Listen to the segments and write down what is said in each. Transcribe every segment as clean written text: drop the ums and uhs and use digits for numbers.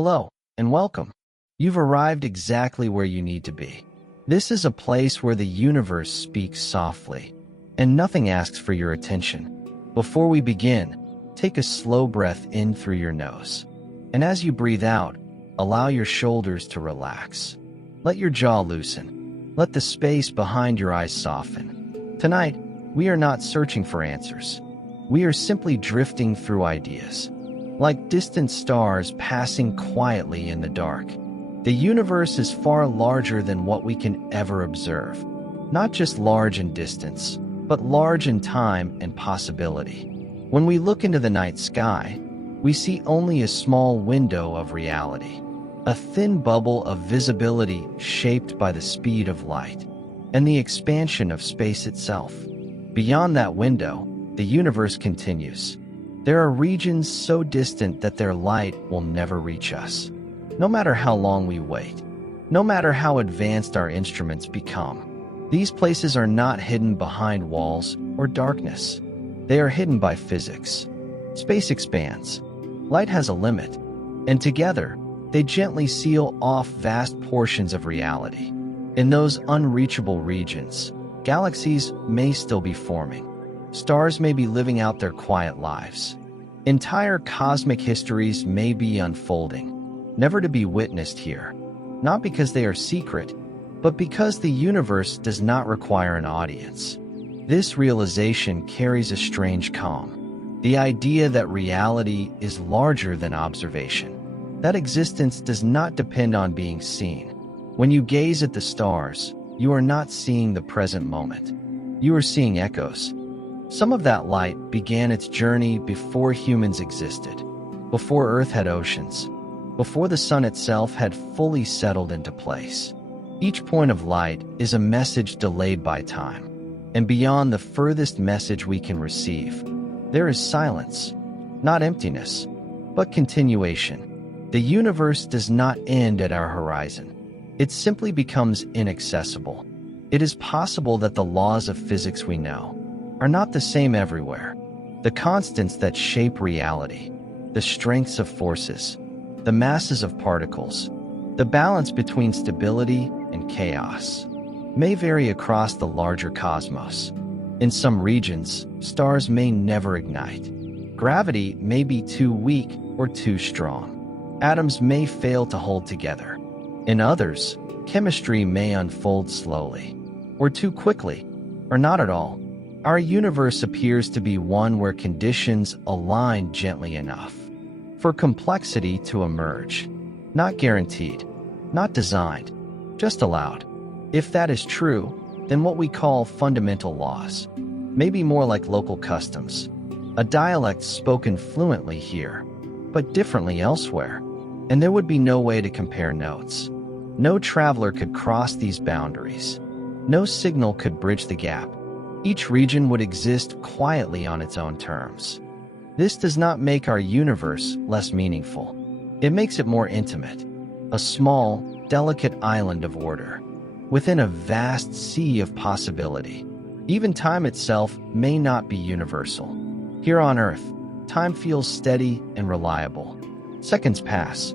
Hello, and welcome. You've arrived exactly where you need to be. This is a place where the universe speaks softly, and nothing asks for your attention. Before we begin, take a slow breath in through your nose. And as you breathe out, allow your shoulders to relax. Let your jaw loosen. Let the space behind your eyes soften. Tonight, we are not searching for answers. We are simply drifting through ideas. Like distant stars passing quietly in the dark, the universe is far larger than what we can ever observe. Not just large in distance, but large in time and possibility. When we look into the night sky, we see only a small window of reality, a thin bubble of visibility shaped by the speed of light and the expansion of space itself. Beyond that window, the universe continues. There are regions so distant that their light will never reach us. No matter how long we wait, no matter how advanced our instruments become, these places are not hidden behind walls or darkness. They are hidden by physics. Space expands. Light has a limit, and together, they gently seal off vast portions of reality. In those unreachable regions, galaxies may still be forming. Stars may be living out their quiet lives. Entire cosmic histories may be unfolding, never to be witnessed here, not because they are secret, but because the universe does not require an audience. This realization carries a strange calm, the idea that reality is larger than observation, that existence does not depend on being seen. When you gaze at the stars, you are not seeing the present moment. You are seeing echoes. Some of that light began its journey before humans existed, before Earth had oceans, before the sun itself had fully settled into place. Each point of light is a message delayed by time, and beyond the furthest message we can receive, there is silence, not emptiness, but continuation. The universe does not end at our horizon. It simply becomes inaccessible. It is possible that the laws of physics we know are not the same everywhere. The constants that shape reality, the strengths of forces, the masses of particles, the balance between stability and chaos, may vary across the larger cosmos. In some regions, stars may never ignite. Gravity may be too weak or too strong. Atoms may fail to hold together. In others, chemistry may unfold slowly, or too quickly, or not at all. Our universe appears to be one where conditions align gently enough for complexity to emerge. Not guaranteed, not designed, just allowed. If that is true, then what we call fundamental laws may be more like local customs, a dialect spoken fluently here, but differently elsewhere, and there would be no way to compare notes. No traveler could cross these boundaries. No signal could bridge the gap. Each region would exist quietly on its own terms. This does not make our universe less meaningful. It makes it more intimate, a small, delicate island of order, within a vast sea of possibility. Even time itself may not be universal. Here on Earth, time feels steady and reliable. Seconds pass,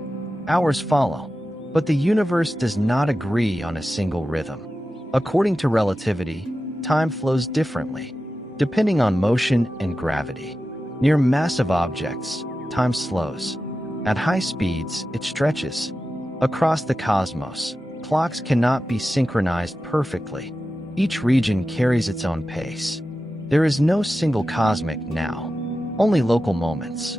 hours follow, but the universe does not agree on a single rhythm. According to relativity, time flows differently, depending on motion and gravity. Near massive objects, time slows. At high speeds, it stretches. Across the cosmos, clocks cannot be synchronized perfectly. Each region carries its own pace. There is no single cosmic now, only local moments.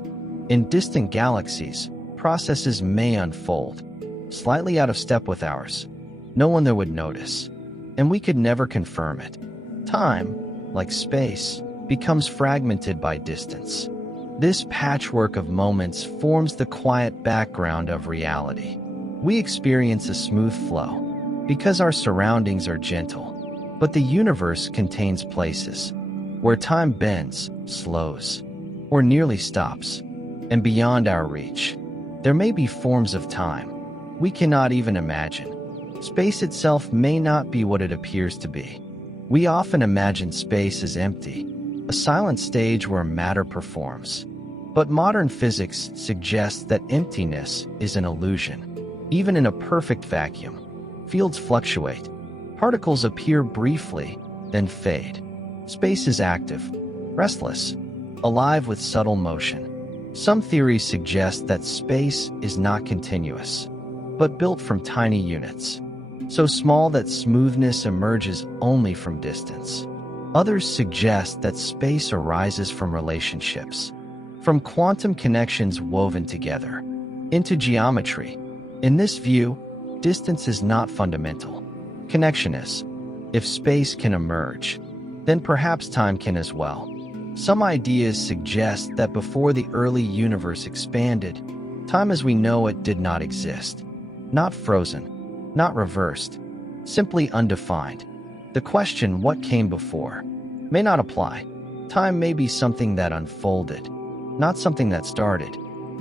In distant galaxies, processes may unfold, slightly out of step with ours. No one there would notice, and we could never confirm it. Time, like space, becomes fragmented by distance. This patchwork of moments forms the quiet background of reality. We experience a smooth flow because our surroundings are gentle, but the universe contains places where time bends, slows, or nearly stops, and beyond our reach. There may be forms of time we cannot even imagine. Space itself may not be what it appears to be. We often imagine space as empty, a silent stage where matter performs. But modern physics suggests that emptiness is an illusion. Even in a perfect vacuum, fields fluctuate. Particles appear briefly, then fade. Space is active, restless, alive with subtle motion. Some theories suggest that space is not continuous, but built from tiny units, so small that smoothness emerges only from distance. Others suggest that space arises from relationships, from quantum connections woven together, into geometry. In this view, distance is not fundamental. Connection is. If space can emerge, then perhaps time can as well. Some ideas suggest that before the early universe expanded, time as we know it did not exist. Not frozen, not reversed, simply undefined. The question, what came before, may not apply. Time may be something that unfolded, not something that started.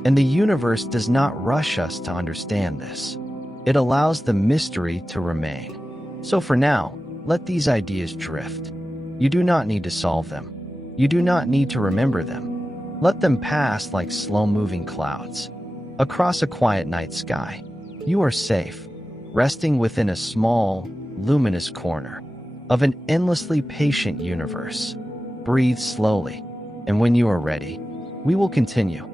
And the universe does not rush us to understand this. It allows the mystery to remain. So for now, let these ideas drift. You do not need to solve them. You do not need to remember them. Let them pass like slow-moving clouds. Across a quiet night sky, you are safe, resting within a small, luminous corner of an endlessly patient universe. Breathe slowly, and when you are ready, we will continue.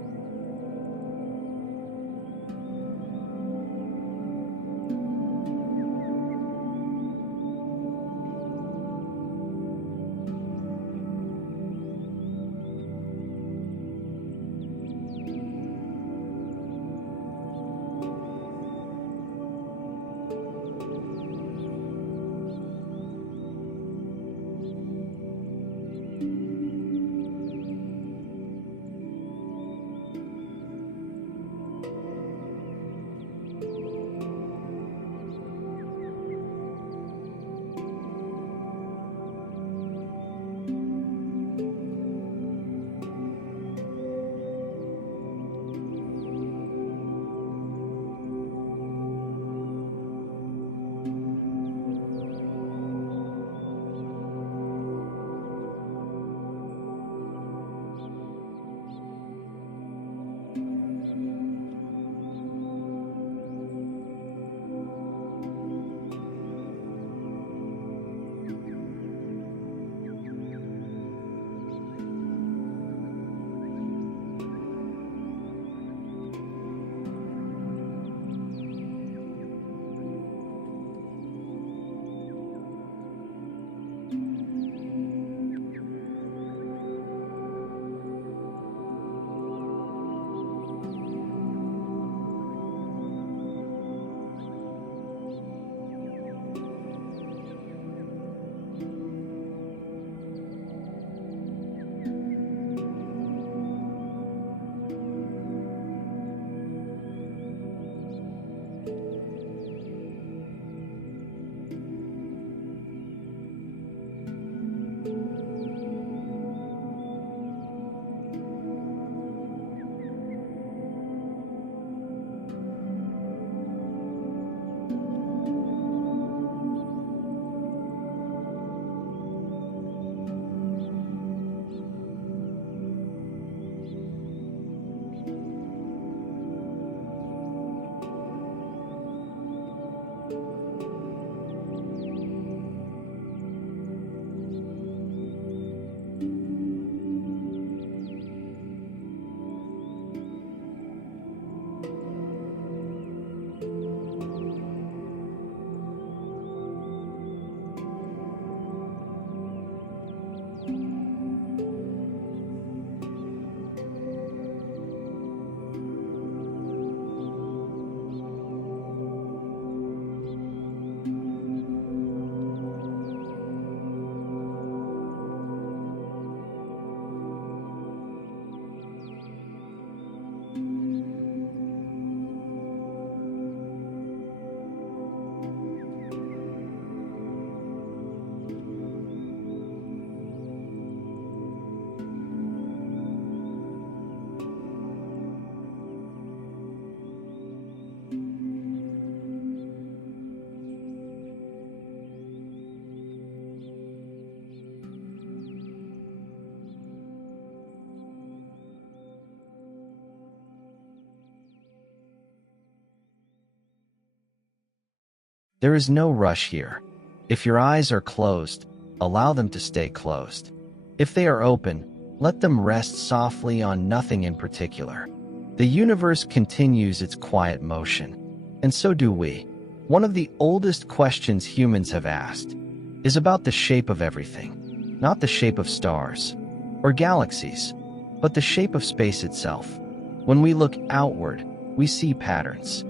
There is no rush here. If your eyes are closed, allow them to stay closed. If they are open, let them rest softly on nothing in particular. The universe continues its quiet motion, and so do we. One of the oldest questions humans have asked is about the shape of everything, not the shape of stars or galaxies, but the shape of space itself. When we look outward, we see patterns,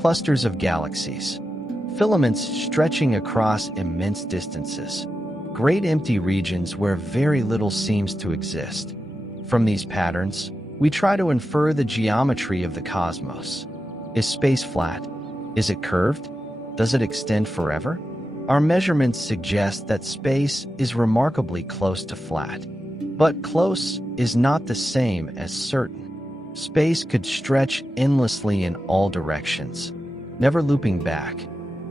clusters of galaxies, filaments stretching across immense distances, great empty regions where very little seems to exist. From these patterns, we try to infer the geometry of the cosmos. Is space flat? Is it curved? Does it extend forever? Our measurements suggest that space is remarkably close to flat. But close is not the same as certain. Space could stretch endlessly in all directions, never looping back,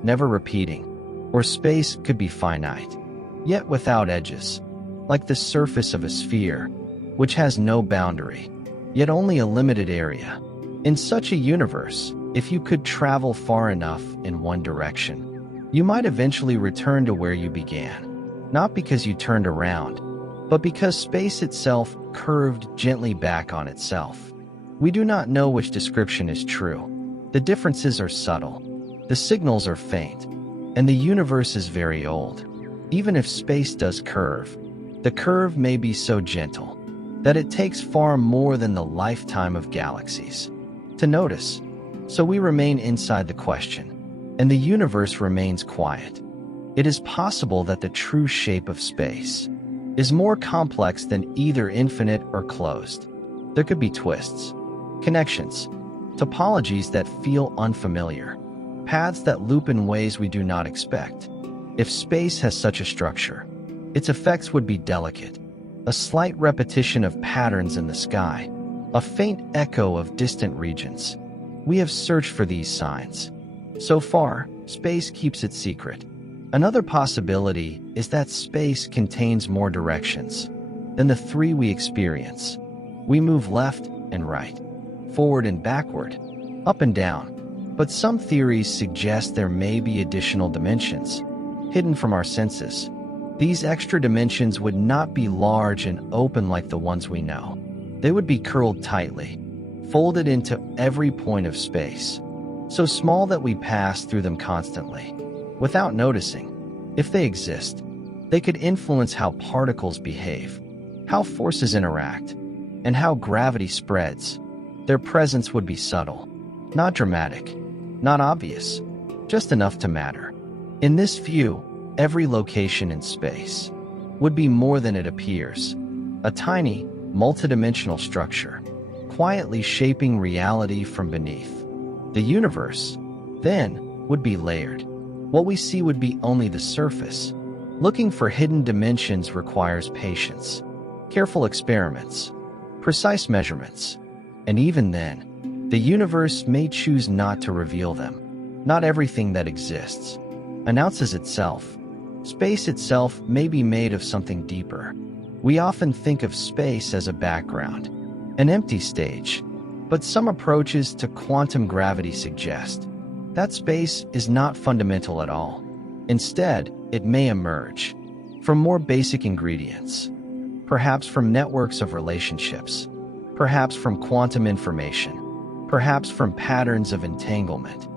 never repeating. Or space could be finite, yet without edges, like the surface of a sphere, which has no boundary, yet only a limited area. In such a universe, if you could travel far enough in one direction, you might eventually return to where you began, not because you turned around, but because space itself curved gently back on itself. We do not know which description is true. The differences are subtle, the signals are faint, and the universe is very old. Even if space does curve, the curve may be so gentle that it takes far more than the lifetime of galaxies to notice. So we remain inside the question, and the universe remains quiet. It is possible that the true shape of space is more complex than either infinite or closed. There could be twists, connections, topologies that feel unfamiliar, paths that loop in ways we do not expect. If space has such a structure, its effects would be delicate, a slight repetition of patterns in the sky, a faint echo of distant regions. We have searched for these signs. So far, space keeps it secret. Another possibility is that space contains more directions than the three we experience. We move left and right, forward and backward, up and down. But some theories suggest there may be additional dimensions, hidden from our senses. These extra dimensions would not be large and open like the ones we know. They would be curled tightly, folded into every point of space, so small that we pass through them constantly, without noticing. If they exist, they could influence how particles behave, how forces interact, and how gravity spreads. Their presence would be subtle, not dramatic, not obvious, just enough to matter. In this view, every location in space would be more than it appears, a tiny, multidimensional structure, quietly shaping reality from beneath. The universe, then, would be layered. What we see would be only the surface. Looking for hidden dimensions requires patience, careful experiments, precise measurements, and even then, the universe may choose not to reveal them. Not everything that exists announces itself. Space itself may be made of something deeper. We often think of space as a background, an empty stage, but some approaches to quantum gravity suggest that space is not fundamental at all. Instead, it may emerge from more basic ingredients, perhaps from networks of relationships, perhaps from quantum information, perhaps from patterns of entanglement.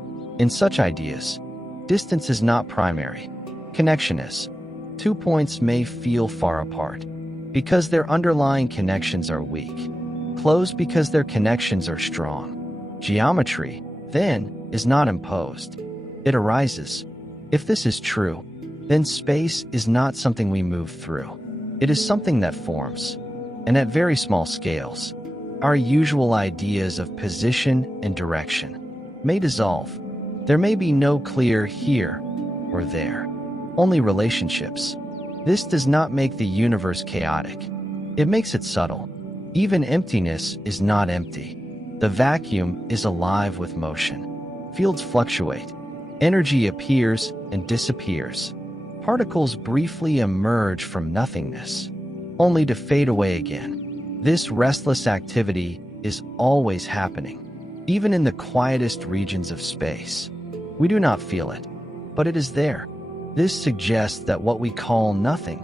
In such ideas, distance is not primary. Connection is. 2 points may feel far apart because their underlying connections are weak, close because their connections are strong. Geometry, then, is not imposed. It arises. If this is true, then space is not something we move through. It is something that forms, and at very small scales. Our usual ideas of position and direction may dissolve. There may be no clear here or there, only relationships. This does not make the universe chaotic. It makes it subtle. Even emptiness is not empty. The vacuum is alive with motion. Fields fluctuate. Energy appears and disappears. Particles briefly emerge from nothingness, only to fade away again. This restless activity is always happening, even in the quietest regions of space. We do not feel it. but it is there. This suggests that what we call nothing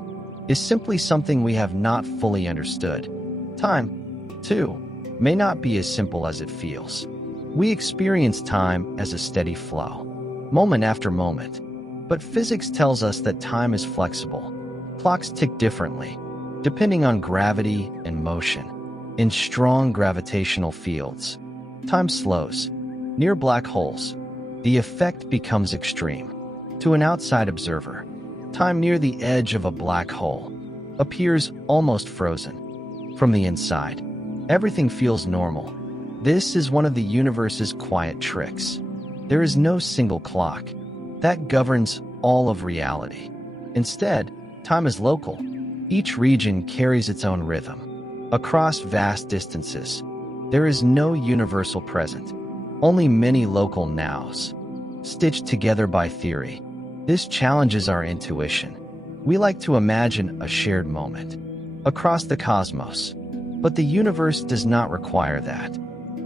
is simply something we have not fully understood. Time, too, may not be as simple as it feels. We experience time as a steady flow, moment after moment. But physics tells us that time is flexible. Clocks tick differently, depending on gravity and motion. In strong gravitational fields, time slows. Near black holes, the effect becomes extreme. To an outside observer, time near the edge of a black hole appears almost frozen. From the inside, everything feels normal. This is one of the universe's quiet tricks. There is no single clock that governs all of reality. Instead, time is local. Each region carries its own rhythm. Across vast distances, there is no universal present, only many local nows, stitched together by theory. This challenges our intuition. We like to imagine a shared moment across the cosmos, but the universe does not require that.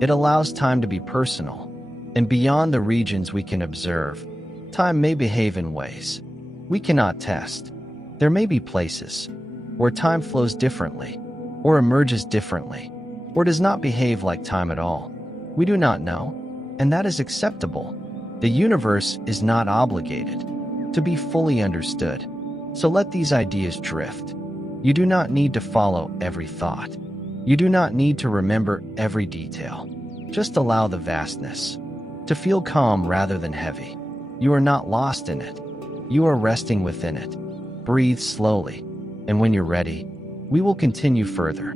It allows time to be personal, and beyond the regions we can observe, time may behave in ways we cannot test. There may be places where time flows differently, or emerges differently, or does not behave like time at all. We do not know, and that is acceptable. The universe is not obligated to be fully understood, so let these ideas drift. You do not need to follow every thought. You do not need to remember every detail. Just allow the vastness to feel calm rather than heavy. You are not lost in it. You are resting within it. Breathe slowly, and when you're ready, we will continue further.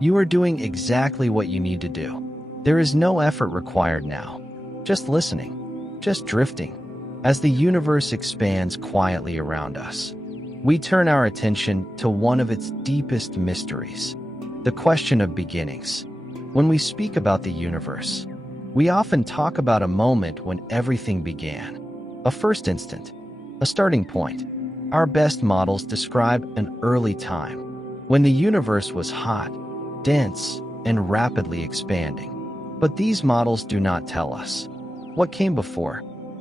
You are doing exactly what you need to do. There is no effort required now. Just listening, just drifting. As the universe expands quietly around us, we turn our attention to one of its deepest mysteries, the question of beginnings. When we speak about the universe, we often talk about a moment when everything began, a first instant, a starting point. Our best models describe an early time, when the universe was hot, dense, and rapidly expanding. But these models do not tell us what came before.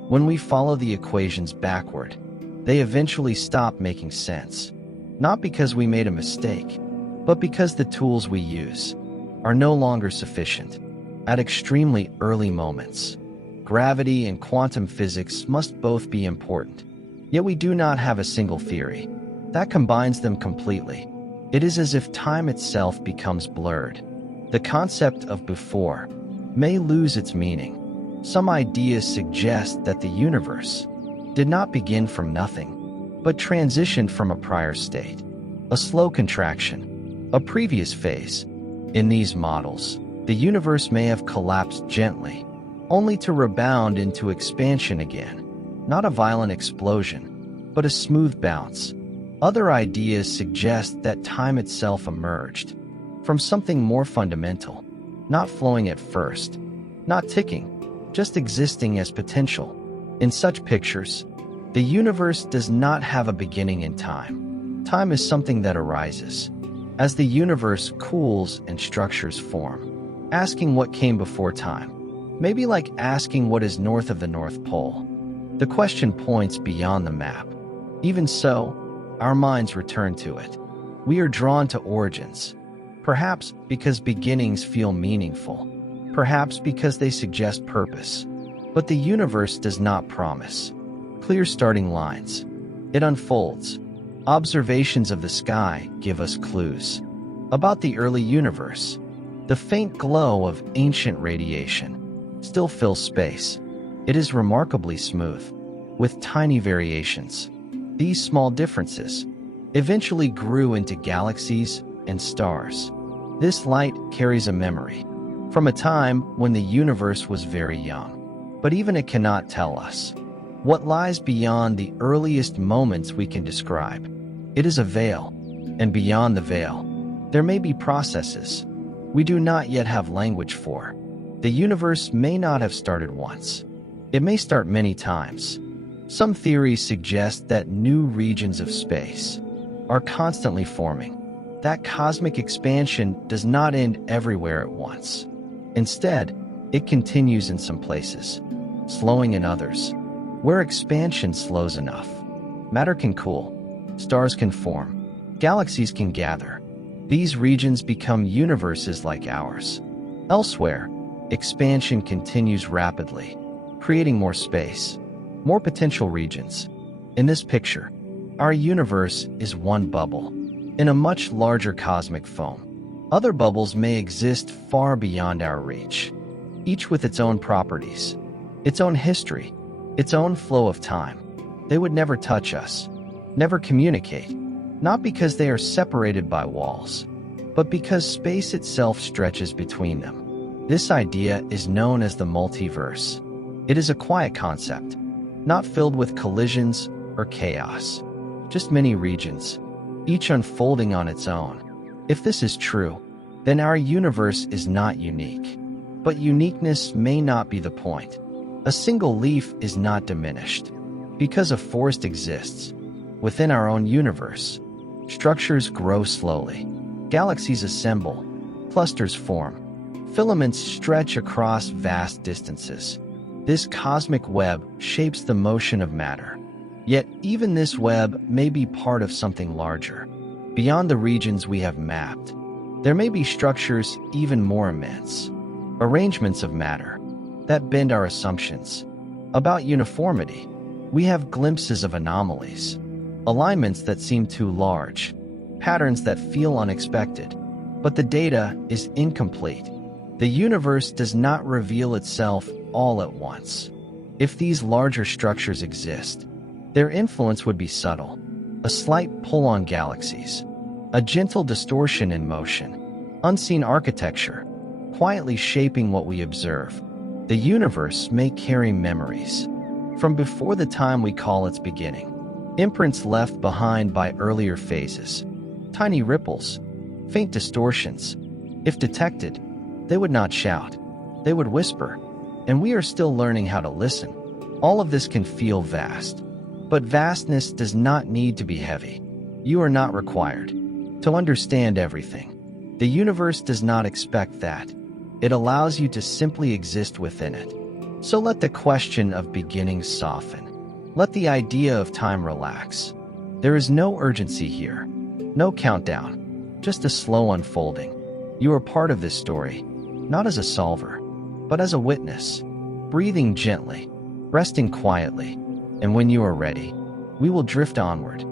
When we follow the equations backward, they eventually stop making sense. Not because we made a mistake, but because the tools we use are no longer sufficient. At extremely early moments, gravity and quantum physics must both be important. Yet we do not have a single theory that combines them completely. It is as if time itself becomes blurred. The concept of before may lose its meaning. Some ideas suggest that the universe did not begin from nothing, but transitioned from a prior state, a slow contraction, a previous phase. In these models, the universe may have collapsed gently, only to rebound into expansion again. Not a violent explosion, but a smooth bounce. Other ideas suggest that time itself emerged from something more fundamental, not flowing at first, not ticking, just existing as potential. In such pictures, the universe does not have a beginning in time. Time is something that arises as the universe cools and structures form. Asking what came before time may be like asking what is north of the North Pole. The question points beyond the map. Even so, our minds return to it. We are drawn to origins, perhaps because beginnings feel meaningful, perhaps because they suggest purpose. But the universe does not promise clear starting lines. It unfolds. Observations of the sky give us clues about the early universe. The faint glow of ancient radiation still fills space. It is remarkably smooth, with tiny variations. These small differences eventually grew into galaxies and stars. This light carries a memory from a time when the universe was very young. But even it cannot tell us what lies beyond the earliest moments we can describe. It is a veil, and beyond the veil, there may be processes we do not yet have language for. The universe may not have started once. It may start many times. Some theories suggest that new regions of space are constantly forming. That cosmic expansion does not end everywhere at once. Instead, it continues in some places, slowing in others. Where expansion slows enough, matter can cool, stars can form, galaxies can gather. These regions become universes like ours. Elsewhere, expansion continues rapidly, creating more space, more potential regions. In this picture, our universe is one bubble in a much larger cosmic foam. Other bubbles may exist far beyond our reach, each with its own properties, its own history, its own flow of time. They would never touch us, never communicate, not because they are separated by walls, but because space itself stretches between them. This idea is known as the multiverse. It is a quiet concept, not filled with collisions or chaos, just many regions, each unfolding on its own. If this is true, then our universe is not unique. But uniqueness may not be the point. A single leaf is not diminished. Because a forest exists within our own universe, structures grow slowly, galaxies assemble, clusters form, filaments stretch across vast distances. This cosmic web shapes the motion of matter. Yet even this web may be part of something larger. Beyond the regions we have mapped, there may be structures even more immense, arrangements of matter that bend our assumptions about uniformity. We have glimpses of anomalies, alignments that seem too large, patterns that feel unexpected, but the data is incomplete. The universe does not reveal itself all at once. If these larger structures exist, their influence would be subtle, a slight pull on galaxies, a gentle distortion in motion, unseen architecture, quietly shaping what we observe. The universe may carry memories from before the time we call its beginning, imprints left behind by earlier phases, tiny ripples, faint distortions. If detected, they would not shout, they would whisper, and we are still learning how to listen. All of this can feel vast, but vastness does not need to be heavy. You are not required to understand everything. The universe does not expect that. It allows you to simply exist within it. So let the question of beginning soften. Let the idea of time relax. There is no urgency here, no countdown, just a slow unfolding. You are part of this story, not as a solver, but as a witness, breathing gently, resting quietly, and when you are ready, we will drift onward.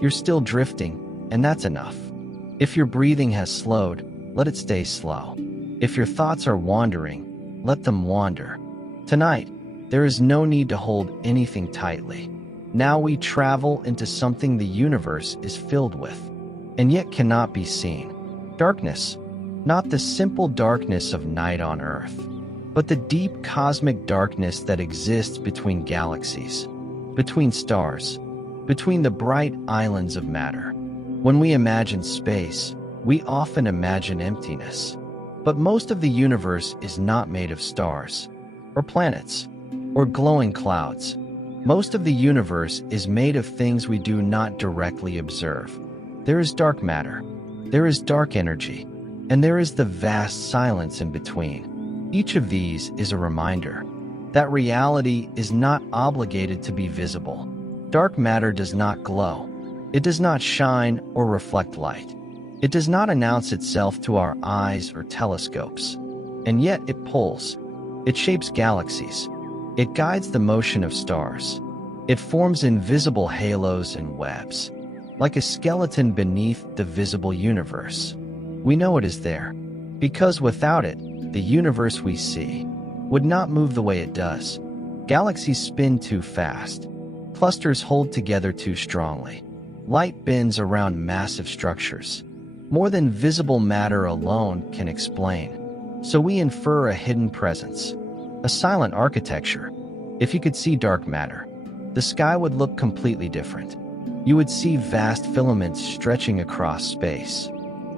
You're still drifting, and that's enough. If your breathing has slowed, let it stay slow. If your thoughts are wandering, let them wander. Tonight, there is no need to hold anything tightly. Now we travel into something the universe is filled with, and yet cannot be seen. Darkness, not the simple darkness of night on Earth, but the deep cosmic darkness that exists between galaxies, between stars, between the bright islands of matter. When we imagine space, we often imagine emptiness. But most of the universe is not made of stars, or planets, or glowing clouds. Most of the universe is made of things we do not directly observe. There is dark matter, there is dark energy, and there is the vast silence in between. Each of these is a reminder that reality is not obligated to be visible. Dark matter does not glow. It does not shine or reflect light. It does not announce itself to our eyes or telescopes. And yet it pulls. It shapes galaxies. It guides the motion of stars. It forms invisible halos and webs, like a skeleton beneath the visible universe. We know it is there, because without it, the universe we see would not move the way it does. Galaxies spin too fast. Clusters hold together too strongly. Light bends around massive structures, more than visible matter alone can explain. So we infer a hidden presence, a silent architecture. If you could see dark matter, the sky would look completely different. You would see vast filaments stretching across space,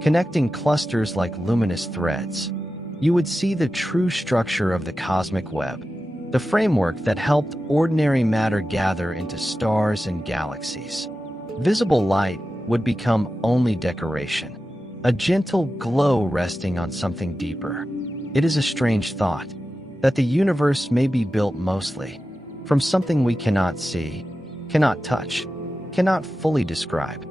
connecting clusters like luminous threads. You would see the true structure of the cosmic web, the framework that helped ordinary matter gather into stars and galaxies. Visible light would become only decoration, a gentle glow resting on something deeper. It is a strange thought that the universe may be built mostly from something we cannot see, cannot touch, cannot fully describe.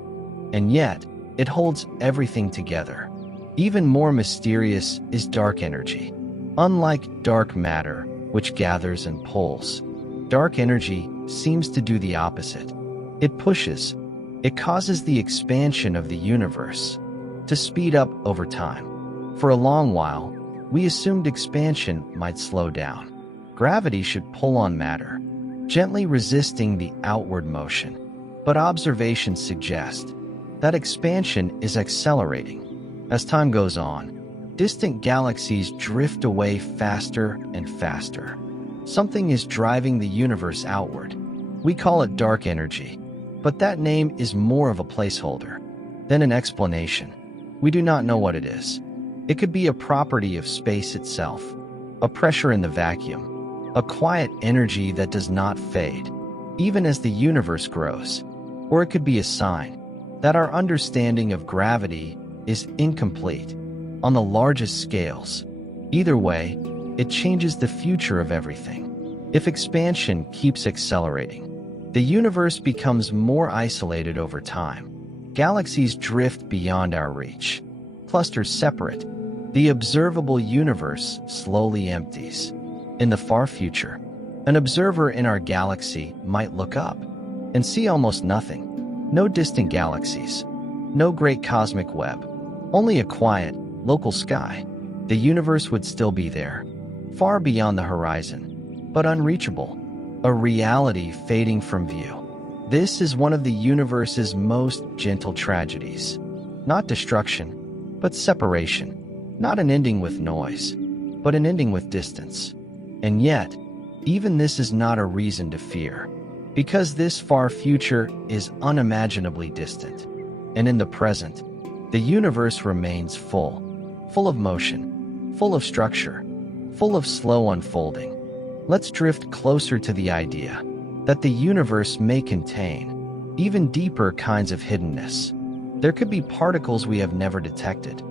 And yet, it holds everything together. Even more mysterious is dark energy. Unlike dark matter, which gathers and pulls, dark energy seems to do the opposite. It pushes. It causes the expansion of the universe to speed up over time. For a long while, we assumed expansion might slow down. Gravity should pull on matter, gently resisting the outward motion. But observations suggest that expansion is accelerating. As time goes on, distant galaxies drift away faster and faster. Something is driving the universe outward. We call it dark energy, but that name is more of a placeholder than an explanation. We do not know what it is. It could be a property of space itself, a pressure in the vacuum, a quiet energy that does not fade, even as the universe grows. Or it could be a sign that our understanding of gravity is incomplete on the largest scales. Either way, it changes the future of everything. If expansion keeps accelerating, the universe becomes more isolated over time. Galaxies drift beyond our reach. Clusters separate. The observable universe slowly empties. In the far future, an observer in our galaxy might look up and see almost nothing. No distant galaxies, no great cosmic web, only a quiet, local sky. The universe would still be there, far beyond the horizon, but unreachable, a reality fading from view. This is one of the universe's most gentle tragedies. Not destruction, but separation. Not an ending with noise, but an ending with distance. And yet, even this is not a reason to fear, because this far future is unimaginably distant. And in the present, the universe remains full of motion, full of structure, full of slow unfolding. Let's drift closer to the idea that the universe may contain even deeper kinds of hiddenness. There could be particles we have never detected,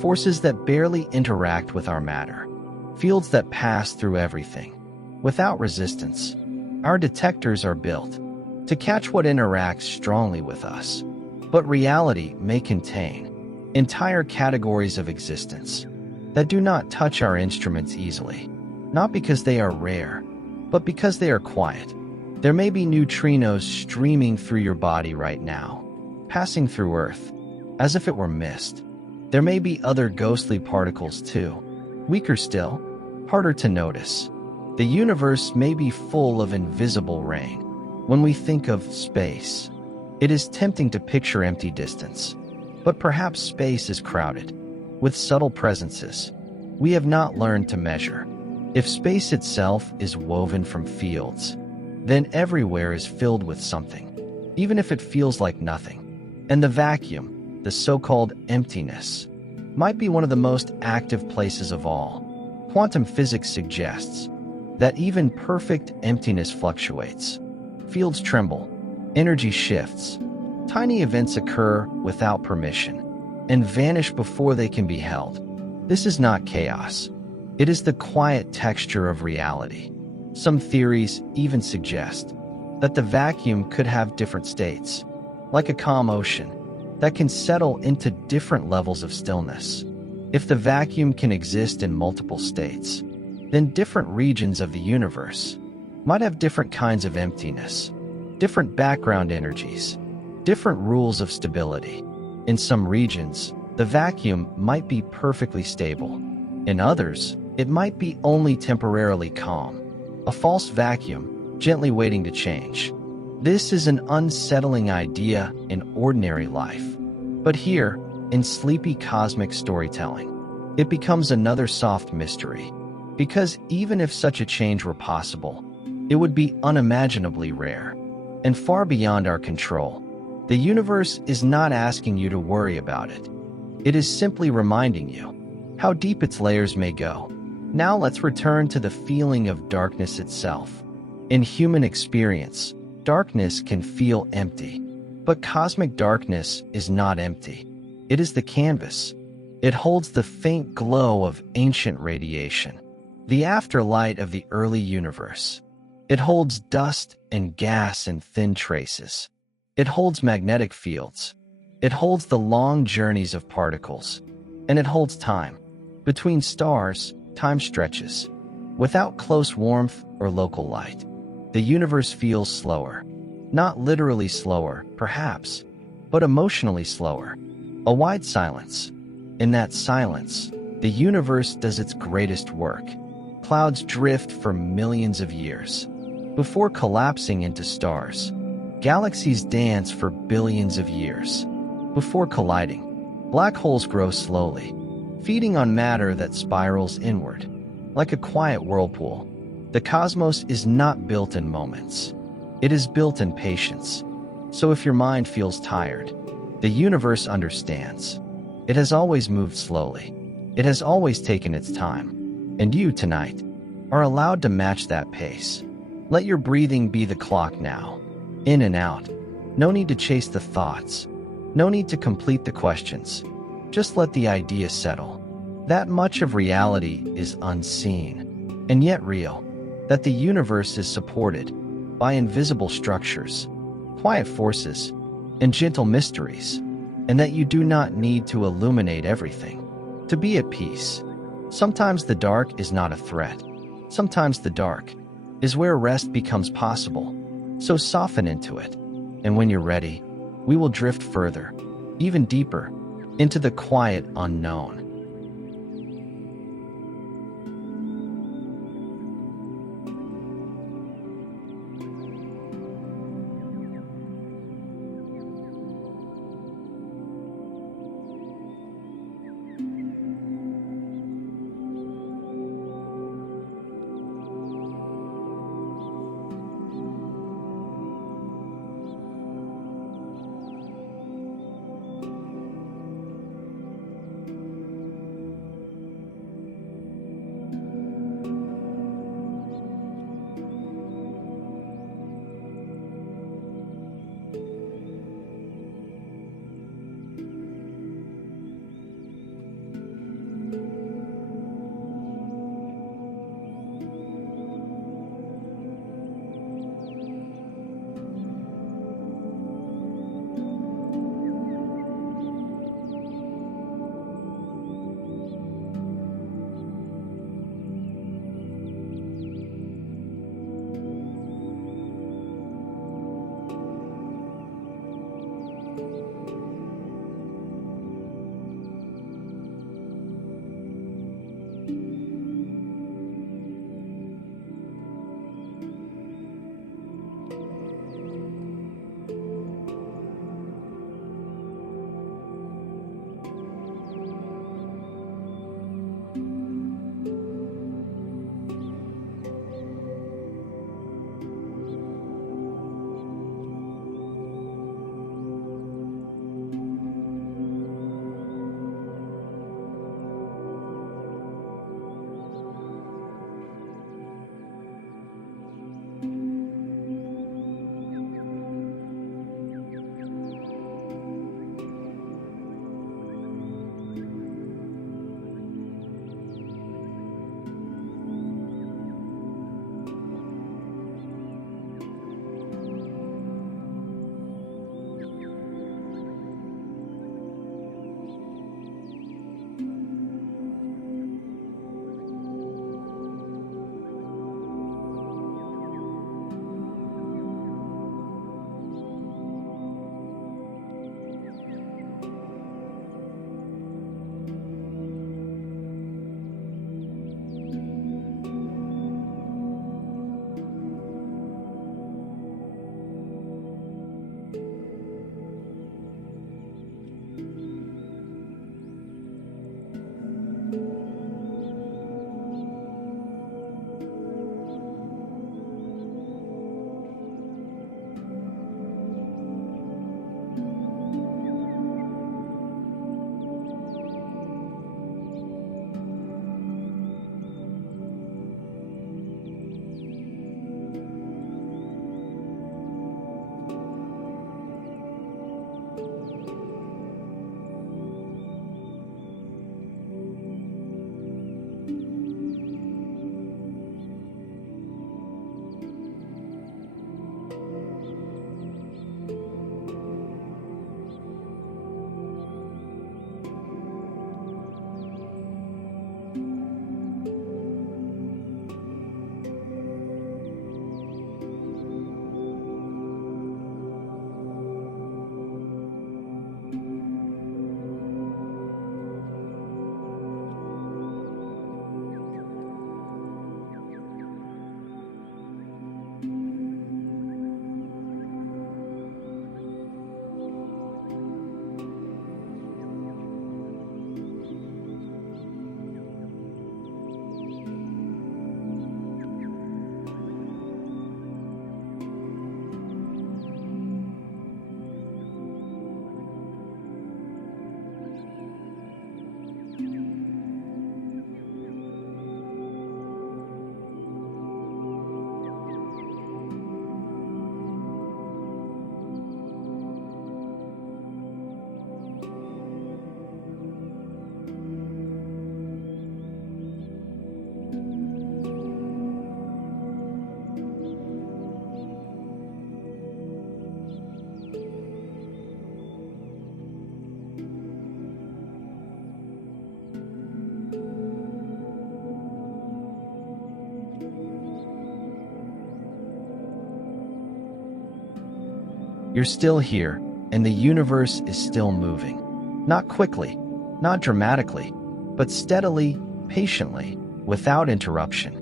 forces that barely interact with our matter, fields that pass through everything without resistance. Our detectors are built to catch what interacts strongly with us, but reality may contain entire categories of existence that do not touch our instruments easily, not because they are rare, but because they are quiet. There may be neutrinos streaming through your body right now, passing through Earth, as if it were mist. There may be other ghostly particles too, weaker still, harder to notice. The universe may be full of invisible rain. When we think of space, it is tempting to picture empty distance. But perhaps space is crowded with subtle presences we have not learned to measure. If space itself is woven from fields, then everywhere is filled with something, even if it feels like nothing. And the vacuum, the so-called emptiness, might be one of the most active places of all. Quantum physics suggests that even perfect emptiness fluctuates. Fields tremble, energy shifts, tiny events occur without permission and vanish before they can be held. This is not chaos. It is the quiet texture of reality. Some theories even suggest that the vacuum could have different states, like a calm ocean, that can settle into different levels of stillness. If the vacuum can exist in multiple states, then different regions of the universe might have different kinds of emptiness, different background energies, different rules of stability. In some regions, the vacuum might be perfectly stable. In others, it might be only temporarily calm, a false vacuum, gently waiting to change. This is an unsettling idea in ordinary life. But here, in sleepy cosmic storytelling, it becomes another soft mystery. Because even if such a change were possible, it would be unimaginably rare and far beyond our control. The universe is not asking you to worry about it. It is simply reminding you how deep its layers may go. Now let's return to the feeling of darkness itself. In human experience, darkness can feel empty. But cosmic darkness is not empty. It is the canvas. It holds the faint glow of ancient radiation, the afterlight of the early universe. It holds dust and gas and thin traces. It holds magnetic fields. It holds the long journeys of particles. And it holds time. Between stars, time stretches. Without close warmth or local light, the universe feels slower. Not literally slower, perhaps, but emotionally slower. A wide silence. In that silence, the universe does its greatest work. Clouds drift for millions of years before collapsing into stars. Galaxies dance for billions of years before colliding. Black holes grow slowly, feeding on matter that spirals inward. Like a quiet whirlpool, the cosmos is not built in moments. It is built in patience. So if your mind feels tired, the universe understands. It has always moved slowly. It has always taken its time. And you, tonight, are allowed to match that pace. Let your breathing be the clock now. In and out. No need to chase the thoughts. No need to complete the questions. Just let the idea settle. That much of reality is unseen, and yet real. That the universe is supported by invisible structures, quiet forces, and gentle mysteries, and that you do not need to illuminate everything to be at peace. Sometimes the dark is not a threat. Sometimes the dark is where rest becomes possible. So soften into it, and when you're ready, we will drift further, even deeper, into the quiet unknown. You're still here, and the universe is still moving. Not quickly, not dramatically, but steadily, patiently, without interruption.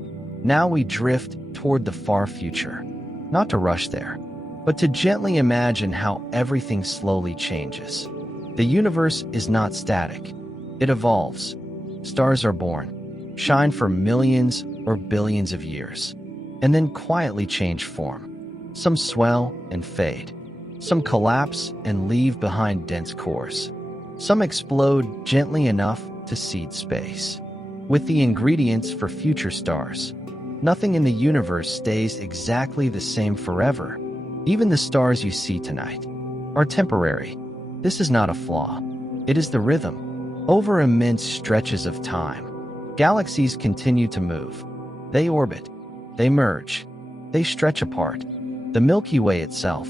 Now we drift toward the far future. Not to rush there, but to gently imagine how everything slowly changes. The universe is not static. It evolves. Stars are born, shine for millions or billions of years, and then quietly change form. Some swell and fade. Some collapse and leave behind dense cores. Some explode gently enough to seed space, with the ingredients for future stars. Nothing in the universe stays exactly the same forever. Even the stars you see tonight are temporary. This is not a flaw. It is the rhythm. Over immense stretches of time, galaxies continue to move. They orbit. They merge. They stretch apart. The Milky Way itself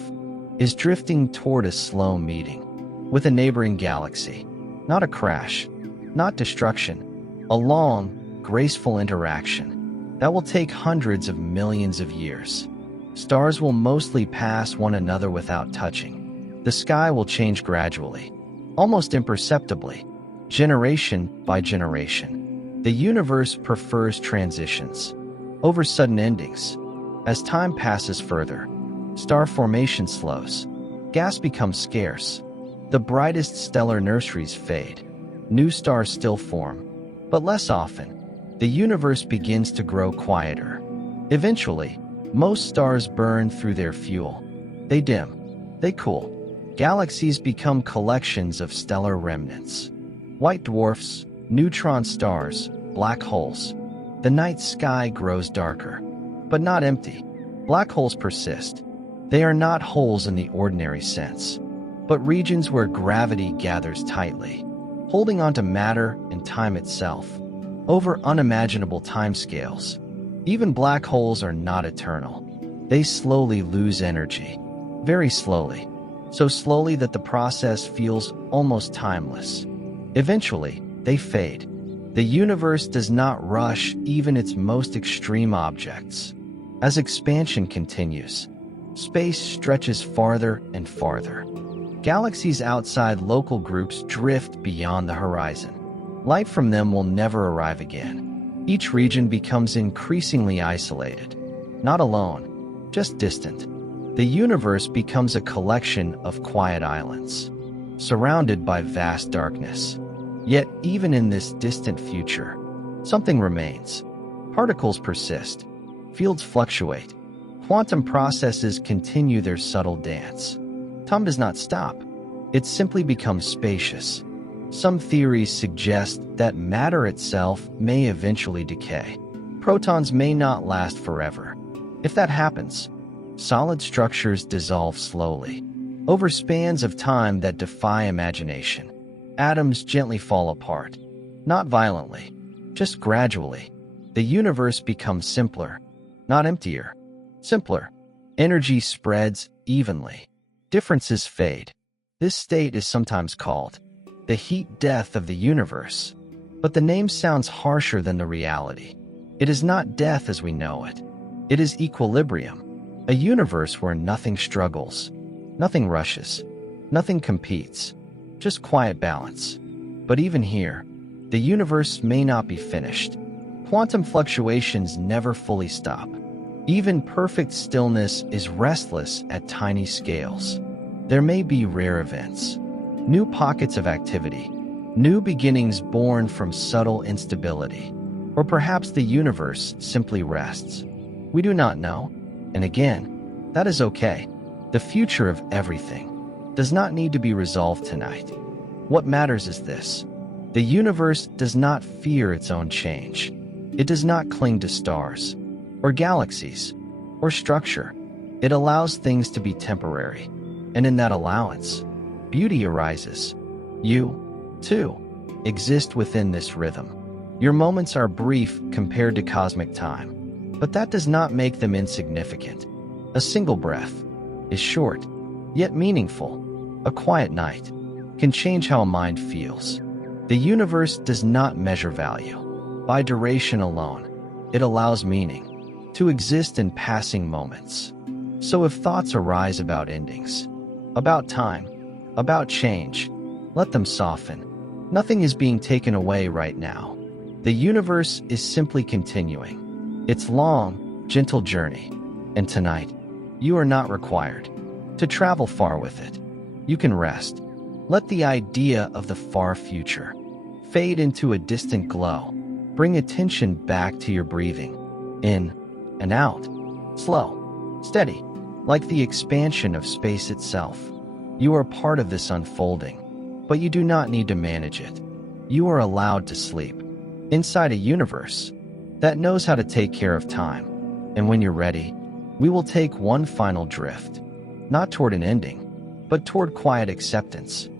is drifting toward a slow meeting with a neighboring galaxy. Not a crash, not destruction. A long, graceful interaction that will take hundreds of millions of years. Stars will mostly pass one another without touching. The sky will change gradually, almost imperceptibly, generation by generation. The universe prefers transitions over sudden endings. As time passes further, star formation slows. Gas becomes scarce. The brightest stellar nurseries fade. New stars still form, but less often. The universe begins to grow quieter. Eventually, most stars burn through their fuel. They dim. They cool. Galaxies become collections of stellar remnants. White dwarfs, neutron stars, black holes. The night sky grows darker, but not empty. Black holes persist. They are not holes in the ordinary sense, but regions where gravity gathers tightly, holding onto matter and time itself, over unimaginable timescales. Even black holes are not eternal. They slowly lose energy, very slowly, so slowly that the process feels almost timeless. Eventually, they fade. The universe does not rush even its most extreme objects. As expansion continues, space stretches farther and farther. Galaxies outside local groups drift beyond the horizon. Light from them will never arrive again. Each region becomes increasingly isolated. Not alone, just distant. The universe becomes a collection of quiet islands, surrounded by vast darkness. Yet, even in this distant future, something remains. Particles persist. Fields fluctuate. Quantum processes continue their subtle dance. Time does not stop. It simply becomes spacious. Some theories suggest that matter itself may eventually decay. Protons may not last forever. If that happens, solid structures dissolve slowly, over spans of time that defy imagination. Atoms gently fall apart, not violently, just gradually. The universe becomes simpler, not emptier. Simpler. Energy spreads evenly. Differences fade. This state is sometimes called the heat death of the universe, but the name sounds harsher than the reality. It is not death as we know it. It is equilibrium, a universe where nothing struggles, nothing rushes, nothing competes, just quiet balance. But even here, the universe may not be finished. Quantum fluctuations never fully stop. Even perfect stillness is restless at tiny scales. There may be rare events, new pockets of activity, new beginnings born from subtle instability, or perhaps the universe simply rests. We do not know, and again, that is okay. The future of everything does not need to be resolved tonight. What matters is this: the universe does not fear its own change. It does not cling to stars, or galaxies, or structure. It allows things to be temporary, and in that allowance, beauty arises. You, too, exist within this rhythm. Your moments are brief compared to cosmic time, but that does not make them insignificant. A single breath is short, yet meaningful. A quiet night can change how a mind feels. The universe does not measure value by duration alone. It allows meaning. to exist in passing moments. So if thoughts arise about endings, about time, about change. Let them soften. Nothing is being taken away right now. The universe is simply continuing its long, gentle journey. And tonight, you are not required to travel far with it. You can rest. Let the idea of the far future fade into a distant glow. Bring attention back to your breathing, in and out, slow, steady, like the expansion of space itself. You are part of this unfolding, but you do not need to manage it. You are allowed to sleep inside a universe that knows how to take care of time. And when you're ready, we will take one final drift, not toward an ending, but toward quiet acceptance.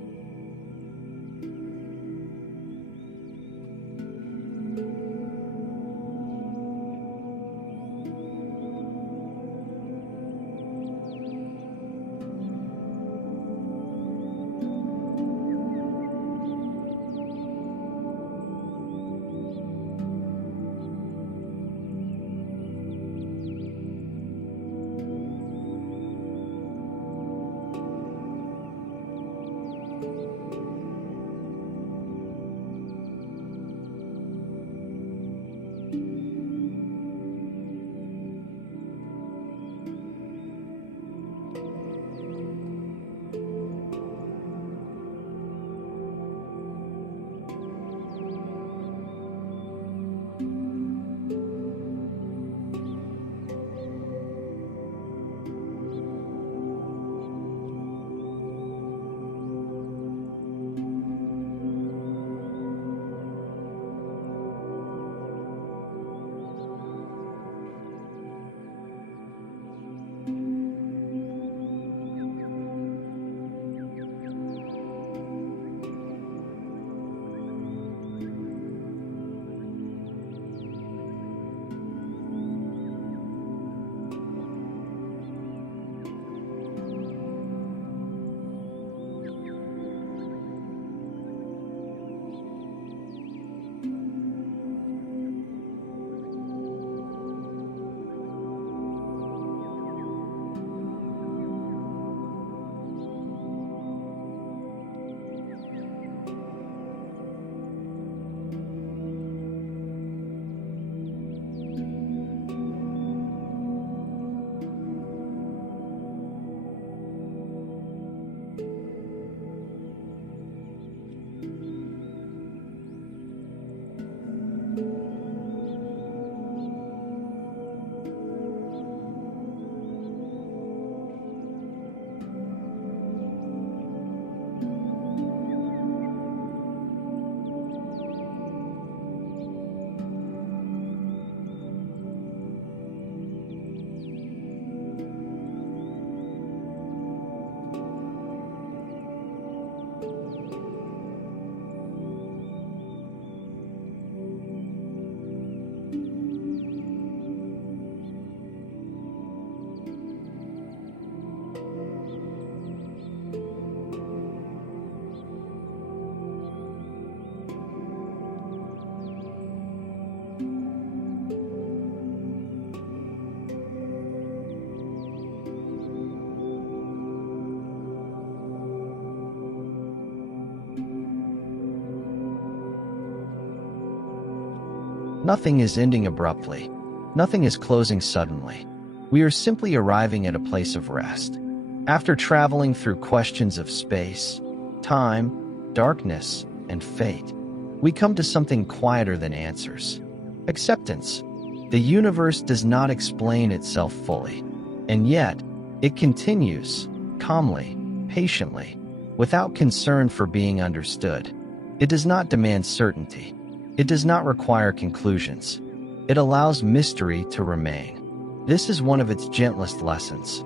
Nothing is ending abruptly. Nothing is closing suddenly. We are simply arriving at a place of rest. After traveling through questions of space, time, darkness, and fate, we come to something quieter than answers. Acceptance. The universe does not explain itself fully, and yet it continues, calmly, patiently, without concern for being understood. It does not demand certainty. It does not require conclusions. It allows mystery to remain. This is one of its gentlest lessons.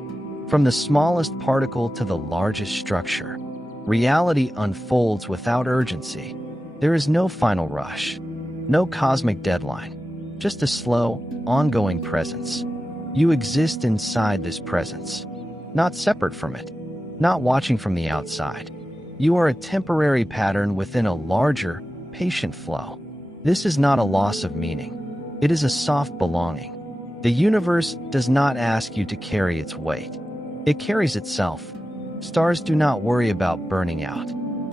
From the smallest particle to the largest structure, reality unfolds without urgency. There is no final rush, no cosmic deadline, just a slow, ongoing presence. You exist inside this presence, not separate from it, not watching from the outside. You are a temporary pattern within a larger, patient flow. This is not a loss of meaning. It is a soft belonging. The universe does not ask you to carry its weight. It carries itself. Stars do not worry about burning out.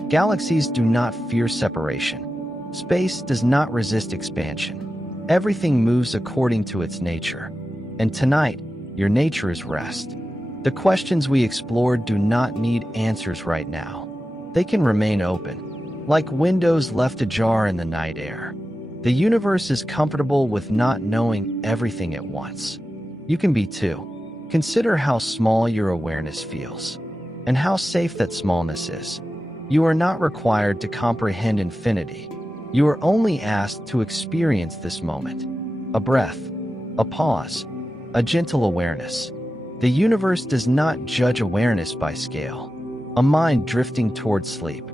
Galaxies do not fear separation. Space does not resist expansion. Everything moves according to its nature. And tonight, your nature is rest. The questions we explored do not need answers right now. They can remain open, like windows left ajar in the night air. The universe is comfortable with not knowing everything at once. You can be too. Consider how small your awareness feels, and how safe that smallness is. You are not required to comprehend infinity. You are only asked to experience this moment. A breath, a pause, a gentle awareness. The universe does not judge awareness by scale. A mind drifting towards sleep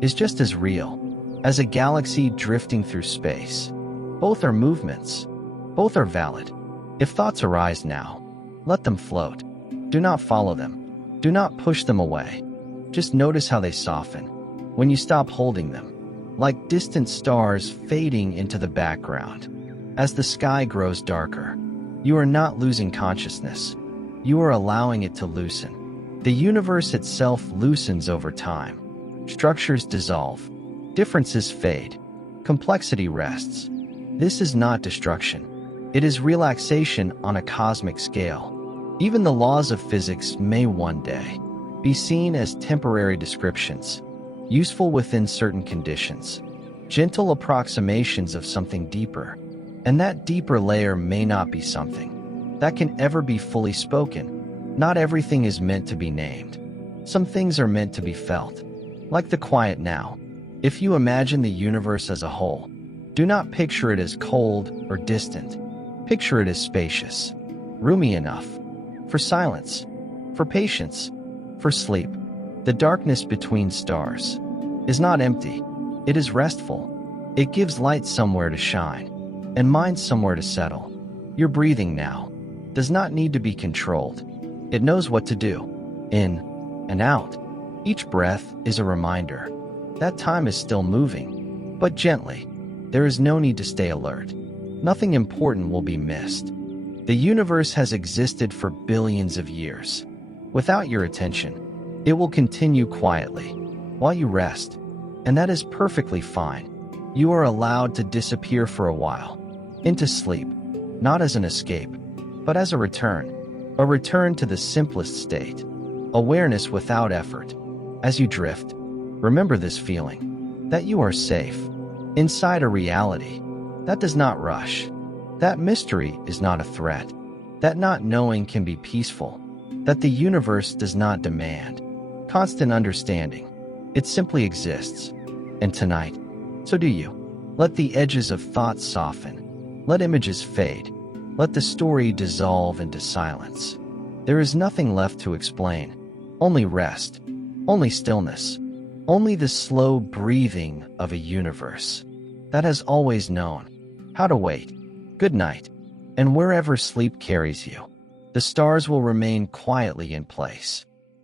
is just as real as a galaxy drifting through space. Both are movements. Both are valid. If thoughts arise now, let them float. Do not follow them. Do not push them away. Just notice how they soften when you stop holding them, like distant stars fading into the background. As the sky grows darker, you are not losing consciousness. You are allowing it to loosen. The universe itself loosens over time. Structures dissolve. Differences fade. Complexity rests. This is not destruction. It is relaxation on a cosmic scale. Even the laws of physics may one day be seen as temporary descriptions, useful within certain conditions, gentle approximations of something deeper. And that deeper layer may not be something that can ever be fully spoken. Not everything is meant to be named. Some things are meant to be felt, like the quiet now. If you imagine the universe as a whole, do not picture it as cold or distant. Picture it as spacious, roomy enough for silence, for patience, for sleep. The darkness between stars is not empty. It is restful. It gives light somewhere to shine and mind somewhere to settle. Your breathing now does not need to be controlled. It knows what to do, in and out. Each breath is a reminder that time is still moving, but gently. There is no need to stay alert. Nothing important will be missed. The universe has existed for billions of years. Without your attention, it will continue quietly while you rest, and that is perfectly fine. You are allowed to disappear for a while, into sleep, not as an escape, but as a return to the simplest state, awareness without effort. As you drift, remember this feeling, that you are safe, inside a reality that does not rush. That mystery is not a threat. That not knowing can be peaceful. That the universe does not demand constant understanding. It simply exists. And tonight, so do you. Let the edges of thoughts soften. Let images fade. Let the story dissolve into silence. There is nothing left to explain. Only rest. Only stillness. Only the slow breathing of a universe that has always known how to wait. Good night. And wherever sleep carries you, the stars will remain quietly in place.